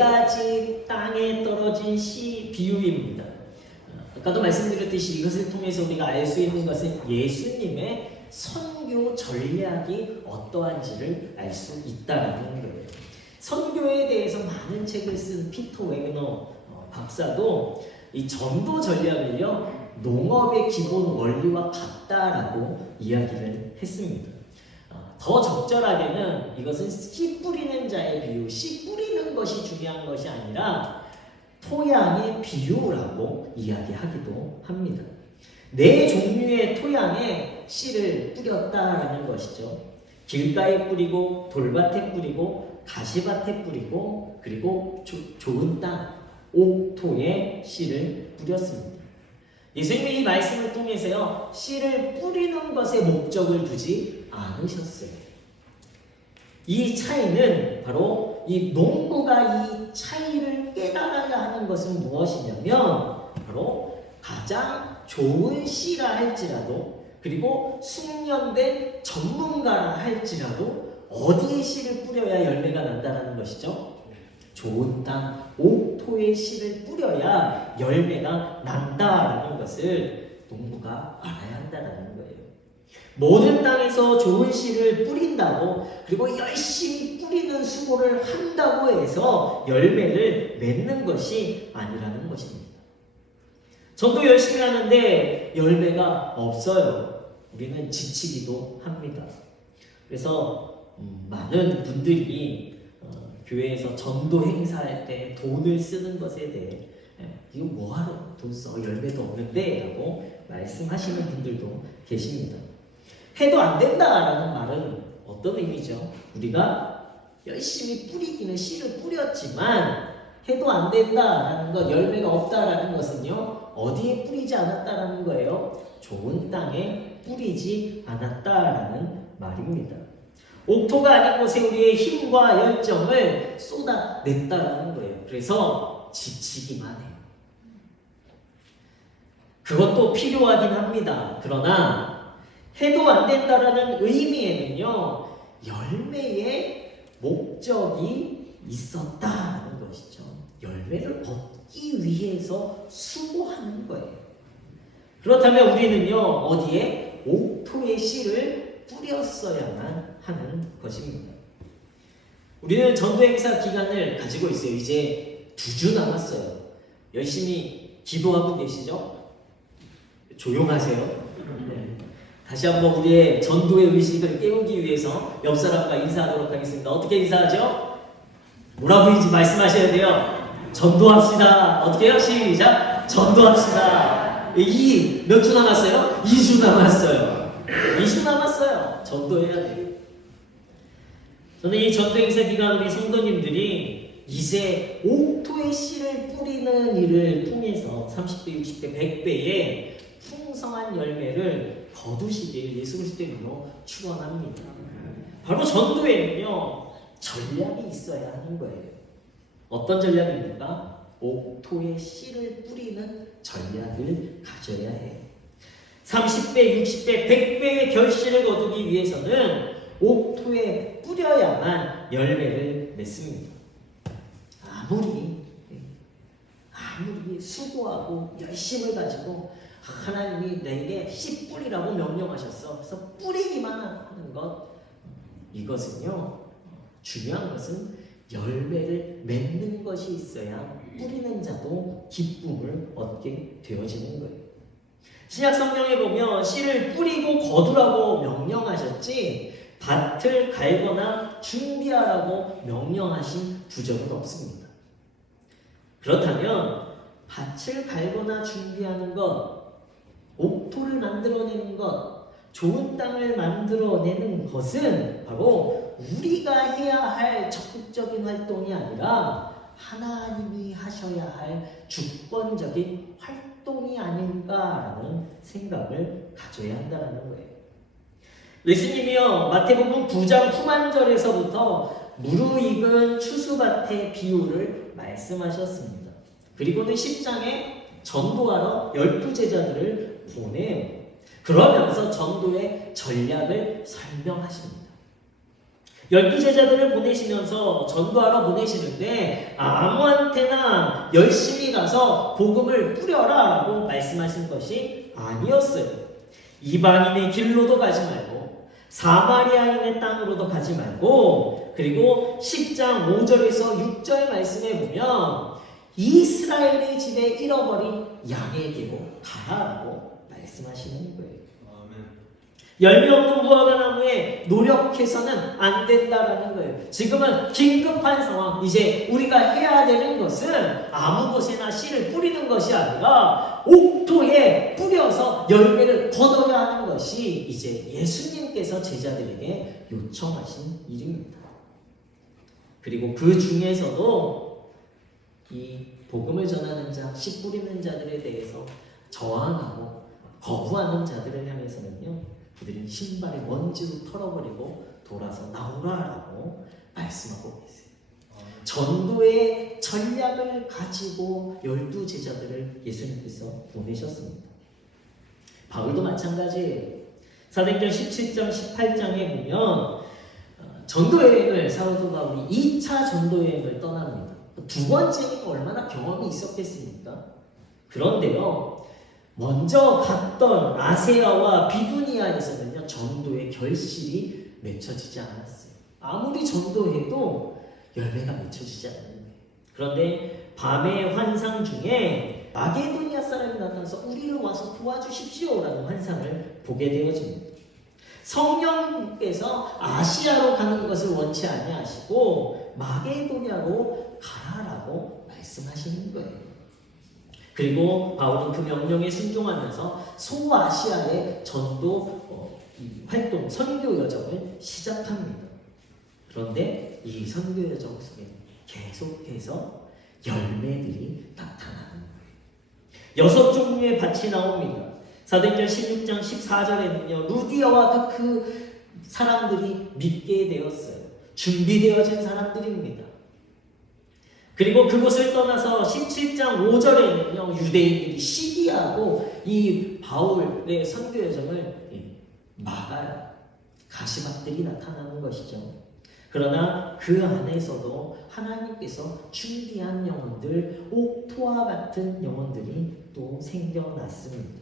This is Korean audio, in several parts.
가지 땅에 떨어진 씨 비유입니다. 아까도 말씀드렸듯이 이것을 통해서 우리가 알 수 있는 것은 예수님의 선교 전략이 어떠한지를 알 수 있다는 거예요. 선교에 대해서 많은 책을 쓴 피터 웨그너 박사도 이 전도 전략을요 농업의 기본 원리와 같다라고 이야기를 했습니다. 더 적절하게는 이것은 씨 뿌리는 자의 비유, 씨 뿌리는 것이 중요한 것이 아니라 토양의 비유라고 이야기하기도 합니다. 네 종류의 토양에 씨를 뿌렸다라는 것이죠. 길가에 뿌리고 돌밭에 뿌리고 가시밭에 뿌리고 그리고 좋은 땅, 옥토에 씨를 뿌렸습니다. 예수님이 이 말씀을 통해서요 씨를 뿌리는 것에 목적을 두지 않으셨어요. 이 차이는 바로 이 농부가 이 차이를 깨달아야 하는 것은 무엇이냐면 바로 가장 좋은 씨라 할지라도 그리고 숙련된 전문가라 할지라도 어디에 씨를 뿌려야 열매가 난다는 것이죠. 좋은 땅, 옥토에 씨를 뿌려야 열매가 난다라는 것을 농부가 알아야 한다는 거예요. 모든 땅에서 좋은 씨를 뿌린다고 그리고 열심히 뿌리는 수고를 한다고 해서 열매를 맺는 것이 아니라는 것입니다. 전도 열심히 하는데 열매가 없어요. 우리는 지치기도 합니다. 그래서 많은 분들이 교회에서 전도 행사할 때 돈을 쓰는 것에 대해 이거 뭐하러 돈 써? 열매도 없는데 라고 말씀하시는 분들도 계십니다. 해도 안 된다라는 말은 어떤 의미죠? 우리가 열심히 뿌리기는 씨를 뿌렸지만 해도 안 된다라는 것, 열매가 없다라는 것은요 어디에 뿌리지 않았다라는 거예요? 좋은 땅에 뿌리지 않았다라는 말입니다. 옥토가 아닌 곳에 우리의 힘과 열정을 쏟아냈다라는 거예요. 그래서 지치기만 해요. 그것도 필요하긴 합니다. 그러나 해도 안 된다라는 의미에는요 열매의 목적이 있었다라는 것이죠. 열매를 얻기 위해서 수고하는 거예요. 그렇다면 우리는요 어디에? 옥토의 씨를 뿌렸어야만 하는 것입니다. 우리는 전도 행사 기간을 가지고 있어요. 이제 2주 남았어요. 열심히 기도하고 계시죠? 조용하세요. 네. 다시 한번 우리의 전도의 의식을 깨우기 위해서 옆 사람과 인사하도록 하겠습니다. 어떻게 인사하죠? 뭐라고 말씀하셔야 돼요. 전도합시다. 어떻게 해요? 시작. 전도합시다. 몇 주 남았어요? 2주 남았어요. 2주 남았어요. 전도해야 돼요. 저는 이 전도 행사 기간 우리 성도님들이 이제 옥토의 씨를 뿌리는 일을 통해서 30배, 60배, 100배의 풍성한 열매를 거두시길 예수 그리스도로 축원합니다. 바로 전도에는요 전략이 있어야 하는 거예요. 어떤 전략입니까? 옥토의 씨를 뿌리는 전략을 가져야 해요. 30배, 60배, 100배의 결실을 거두기 위해서는 옥토에 뿌려야만 열매를 맺습니다. 아무리 수고하고 열심을 가지고 하나님이 내게 씨 뿌리라고 명령하셨어. 그래서 뿌리기만 하는 것, 이것은요 중요한 것은 열매를 맺는 것이 있어야 뿌리는 자도 기쁨을 얻게 되어지는 거예요. 신약 성경에 보면 씨를 뿌리고 거두라고 명령하셨지 밭을 갈거나 준비하라고 명령하신 부적은 없습니다. 그렇다면 밭을 갈거나 준비하는 것, 옥토를 만들어내는 것, 좋은 땅을 만들어내는 것은 바로 우리가 해야 할 적극적인 활동이 아니라 하나님이 하셔야 할 주권적인 활동이 아닌가라는 생각을 가져야 한다는 거예요. 예수님이요 마태복음 9장 후반절에서부터 무르익은 추수밭의 비유를 말씀하셨습니다. 그리고는 10장에 전도하러 12제자들을 보내요. 그러면서 전도의 전략을 설명하십니다. 12 제자들을 보내시면서 전도하러 보내시는데 아무한테나 열심히 가서 복음을 뿌려라라고 말씀하신 것이 아니었어요. 이방인의 길로도 가지 말고 사마리아인의 땅으로도 가지 말고, 그리고 10장 5절에서 6절 말씀에 보면 이스라엘의 집에 잃어버린 양에게로 가라라고 말씀하시는 거예요. 열매 없는 무화과 나무에 노력해서는 안 된다라는 거예요. 지금은 긴급한 상황, 이제 우리가 해야 되는 것은 아무 곳에나 씨를 뿌리는 것이 아니라 옥토에 뿌려서 열매를 거둬야 하는 것이 이제 예수님께서 제자들에게 요청하신 일입니다. 그리고 그 중에서도 이 복음을 전하는 자, 씨 뿌리는 자들에 대해서 저항하고 거부하는 자들을 향해서는요, 그들은 신발에 먼지로 털어버리고 돌아서 나오라라고 말씀하고 계세요. 전도의 전략을 가지고 12 제자들을 예수님께서 보내셨습니다. 바울도 마찬가지예요. 사도행전 17장 18장에 보면 전도여행을 사도 바울이 2차 전도여행을 떠납니다. 두 번째니까 얼마나 경험이 있었겠습니까? 그런데요, 먼저 갔던 아세아와 비두니아에서는요, 전도의 결실이 맺혀지지 않았어요. 아무리 전도해도 열매가 맺혀지지 않는 거예요. 그런데 밤의 환상 중에 마게도니아 사람이 나타나서 우리를 와서 도와주십시오라는 환상을 보게 되어집니다. 성령께서 아시아로 가는 것을 원치 아니하시고 마게도냐로 가라라고 말씀하시는 거예요. 그리고 바울은 그 명령에 순종하면서 소아시아의 전도 활동, 선교 여정을 시작합니다. 그런데 이 선교 여정 속에 계속해서 열매들이 나타나는 거예요. 6종류의 밭이 나옵니다. 사도행전 16장 14절에는요, 루디아와 그 사람들이 믿게 되었어요. 준비되어진 사람들입니다. 그리고 그곳을 떠나서 17장 5절에는요, 유대인들이 시기하고 이 바울의 선교 여정을 막아요. 가시밭들이 나타나는 것이죠. 그러나 그 안에서도 하나님께서 준비한 영혼들, 옥토와 같은 영혼들이 또 생겨났습니다.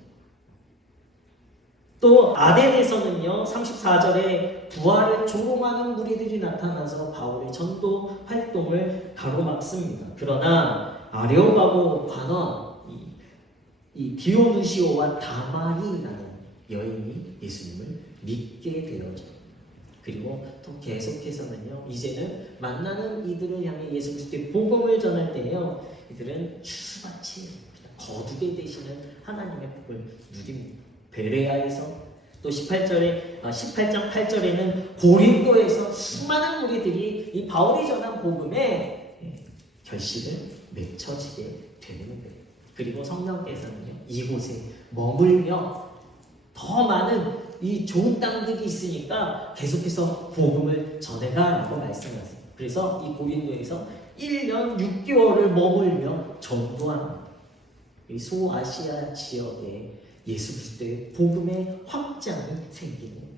또 아덴에서는요, 34절에 부활을 조롱하는 무리들이 나타나서 바울의 전도 활동을 가로막습니다. 그러나 아레오가고 관원, 이 디오누시오와 다마리라는 여인이 예수님을 믿게 되어져. 그리고 또 계속해서는요, 이제는 만나는 이들을 향해 예수 그리스도의 복음을 전할 때요, 이들은 추수밭이 거두게 되시는 하나님의 복을 누립니다. 베레아에서, 또 18장 8절에는 고린도에서 수많은 무리들이 이 바울이 전한 복음에 결실을 맺혀지게 되는 거예요. 그리고 성령께서는요, 이곳에 머물며 더 많은 이 좋은 땅들이 있으니까 계속해서 복음을 전해가라고 말씀하세요. 그래서 이 고린도에서 1년 6개월을 머물며 전도합니다. 이 소아시아 지역에 예수 그리스도의 복음의 확장이 생기는 거예요.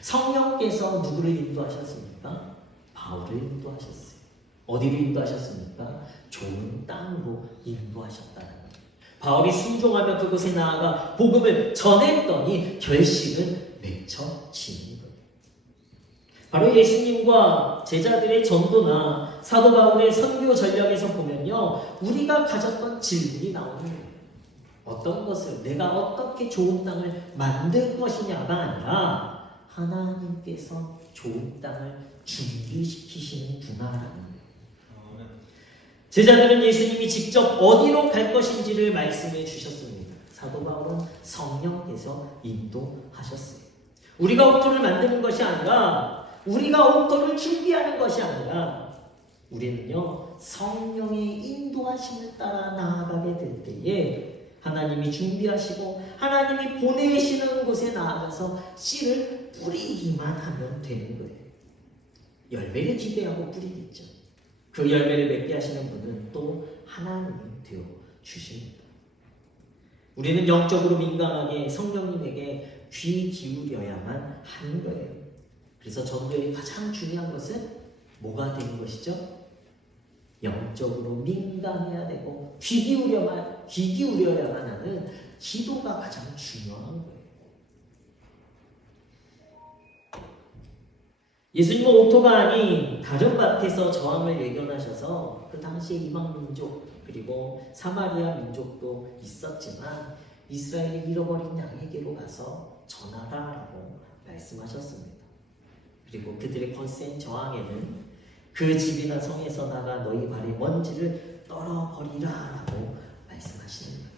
성령께서 누구를 인도하셨습니까? 바울을 인도하셨어요. 어디로 인도하셨습니까? 좋은 땅으로 인도하셨다는 거예요. 바울이 순종하며 그곳에 나아가 복음을 전했더니 결실은 맺혀지는 거예요. 바로 예수님과 제자들의 전도나 사도 바울의 선교 전략에서 보면요, 우리가 가졌던 질문이 나오는 거예요. 어떤 것을, 내가 어떻게 좋은 땅을 만들 것이냐가 아니라 하나님께서 좋은 땅을 준비시키시는구나라는 거예요. 제자들은 예수님이 직접 어디로 갈 것인지를 말씀해 주셨습니다. 사도 바울은 성령께서 인도하셨어요. 우리가 옥토를 만드는 것이 아니라, 우리가 옥토를 준비하는 것이 아니라, 우리는요, 성령의 인도하심을 따라 나아가게 될 때에 하나님이 준비하시고 하나님이 보내시는 곳에 나아가서 씨를 뿌리기만 하면 되는 거예요. 열매를 기대하고 뿌리겠죠. 그 열매를 맺게 하시는 분은 또 하나님이 되어 주십니다. 우리는 영적으로 민감하게 성령님에게 귀 기울여야만 하는 거예요. 그래서 전도의 가장 중요한 것은 뭐가 되는 것이죠? 영적으로 민감해야 되고 귀 기울여야만 하는 기도가 가장 중요한 거예요. 예수님은 옥토가 아닌 다른 밭에서 저항을 예견하셔서 그 당시에 이방 민족 그리고 사마리아 민족도 있었지만 이스라엘이 잃어버린 양에게로 가서 전하라라고 말씀하셨습니다. 그리고 그들의 거센 저항에는 그 집이나 성에서 나가 너희 발의 먼지를 떨어버리라라고 말씀하시는 거예요.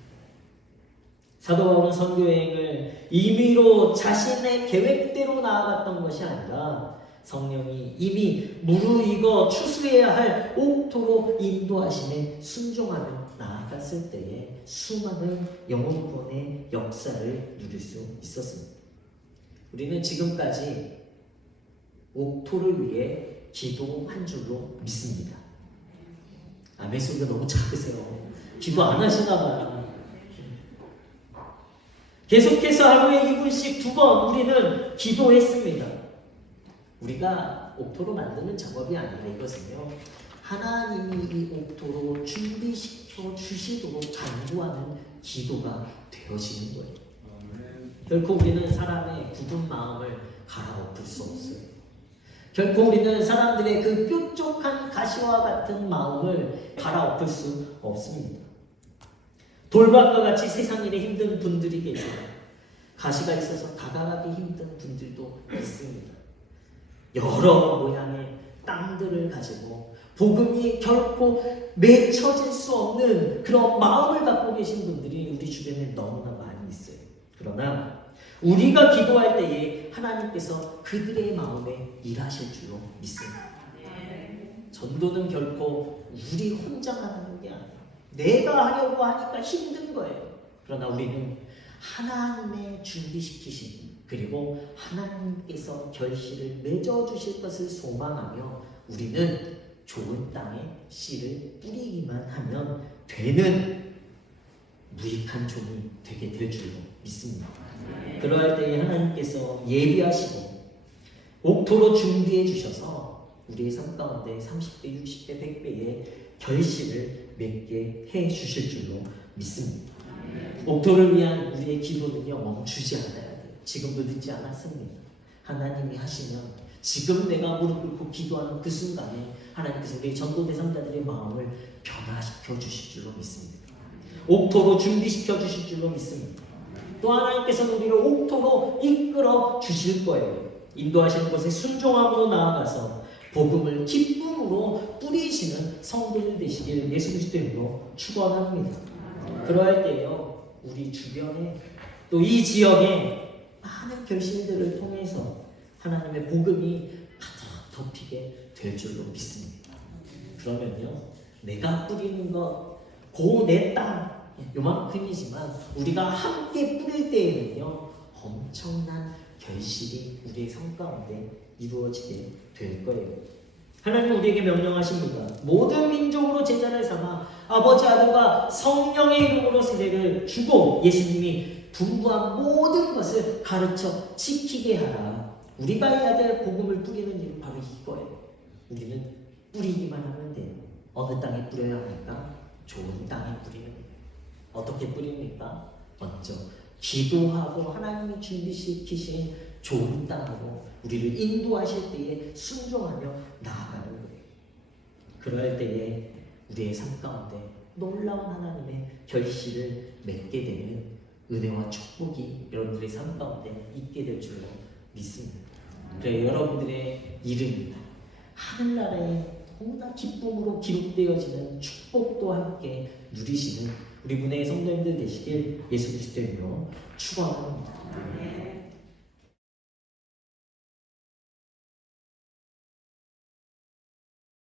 사도 바울은 선교 여행을 임의로 자신의 계획대로 나아갔던 것이 아니라 성령이 이미 무르익어 추수해야 할 옥토로 인도하심에 순종하며 나아갔을 때에 수많은 영혼 구원의 역사를 누릴 수 있었습니다. 우리는 지금까지 옥토를 위해 기도한 줄로 믿습니다. 아멘 소리가 너무 작으세요. 기도 안 하시나 봐요. 계속해서 하루에 2분씩 2번 우리는 기도했습니다. 우리가 옥토로 만드는 작업이 아니라 이것은요, 하나님이 이 옥토로 준비시켜 주시도록 간구하는 기도가 되어지는 거예요. 결코 우리는 사람의 굳은 마음을 갈아엎을 수 없어요. 결코 우리는 사람들의 그 뾰족한 가시와 같은 마음을 갈아엎을 수 없습니다. 돌밭과 같이 세상 일에 힘든 분들이 계세요. 가시가 있어서 다가가기 힘든 분들도 있습니다. 여러 모양의 땅들을 가지고 복음이 결코 맺혀질 수 없는 그런 마음을 갖고 계신 분들이 우리 주변에 너무나 많이 있어요. 그러나 우리가 기도할 때에 하나님께서 그들의 마음에 일하실 줄로 믿습니다. 전도는 결코 우리 혼자 하는 게 아니에요. 내가 하려고 하니까 힘든 거예요. 그러나 우리는 하나님의 준비시키신 그리고 하나님께서 결실을 맺어주실 것을 소망하며 우리는 좋은 땅에 씨를 뿌리기만 하면 되는 무익한 종이 되게 될 줄로 믿습니다. 그러할 때에 하나님께서 예비하시고 옥토로 준비해 주셔서 우리의 삶 가운데 30배, 60배, 100배의 결실을 맺게 해 주실 줄로 믿습니다. 옥토를 위한 우리의 기도는요, 멈추지 않아야 돼요. 지금도 늦지 않았습니다. 하나님이 하시면 지금 내가 무릎 꿇고 기도하는 그 순간에 하나님께서 우리 전도 대상자들의 마음을 변화시켜 주실 줄로 믿습니다. 옥토로 준비시켜 주실 줄로 믿습니다. 또 하나님께서 우리를 옥토로 이끌어 주실 거예요. 인도하시는 곳에 순종함으로 나아가서 복음을 기쁨으로 뿌리시는 성도들 되시길 예수 그리스도의 이름으로 축원합니다. 그러할 때요, 우리 주변에 또 이 지역에 많은 결실들을 통해서 하나님의 복음이 가득 덮이게 될 줄로 믿습니다. 그러면요, 내가 뿌리는 것, 내 땅, 요만큼이지만 우리가 함께 뿌릴 때에는요, 엄청난 결실이 우리의 삶 가운데 이루어지게 될 거예요. 하나님은 우리에게 명령하십니다. 모든 민족으로 제자를 삼아 아버지, 아들과 성령의 이름으로 세례를 주고 예수님이 분부한 모든 것을 가르쳐 지키게 하라. 우리가 해야 될 복음을 뿌리는 일은 바로 이거예요. 우리는 뿌리기만 하면 돼요. 어느 땅에 뿌려야 합니까? 좋은 땅에 뿌리는 거예요. 어떻게 뿌립니까? 먼저 기도하고 하나님이 준비시키신 좋은 땅으로 우리를 인도하실 때에 순종하며 나아가는 거예요. 그럴 때에 우리의 삶 가운데 놀라운 하나님의 결실을 맺게 되는 은혜와 축복이 여러분들의 삶 가운데 있게 될 줄로 믿습니다. 그래, 여러분들의 이름이 하늘나라에 너무나 기쁨으로 기록되어지는 축복도 함께 누리시는 우리 문혜의 성도님들 되시길 예수 그리스도의 이름으로 축원합니다.